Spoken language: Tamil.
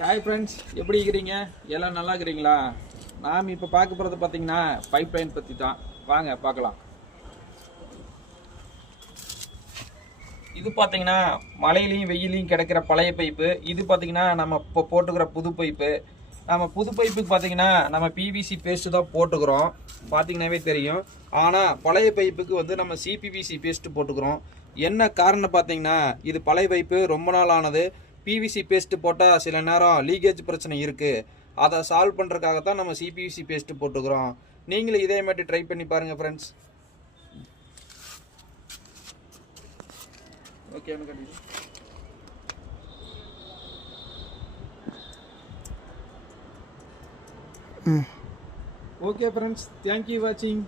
ஹாய் ஃப்ரெண்ட்ஸ், எப்படி இருக்கிறீங்க? எல்லாம் நல்லா இருக்கிறீங்களா? நாம் இப்போ பார்க்க போகிறது பார்த்தீங்கன்னா பைப் லைன் பற்றி தான். வாங்க பார்க்கலாம். இது பார்த்தீங்கன்னா மழையிலையும் வெயிலையும் கிடைக்கிற பழைய பைப்பு. இது பார்த்தீங்கன்னா நம்ம இப்போ போட்டுக்கிற புது பைப்பு. நம்ம புது பைப்புக்கு பார்த்தீங்கன்னா நம்ம பிவிசி பேஸ்ட்டு தான் போட்டுக்கிறோம், பார்த்தீங்கன்னாவே தெரியும். ஆனால் பழைய பைப்புக்கு வந்து நம்ம சிபிவிசி பேஸ்ட்டு போட்டுக்கிறோம். என்ன காரணம் பார்த்தீங்கன்னா, இது பழைய பைப்பு, ரொம்ப நாள் ஆனது. பிவிசி பேஸ்ட்டு போட்டால் சில நேரம் லீக்கேஜ் பிரச்சனை இருக்குது. அதை சால்வ் பண்ணுறதுக்காக தான் நம்ம சிபிவிசி பேஸ்ட்டு போட்டுக்கிறோம். நீங்களும் இதே மாதிரி ட்ரை பண்ணி பாருங்கள் friends. Okay, okay friends, thank you வாட்சிங்.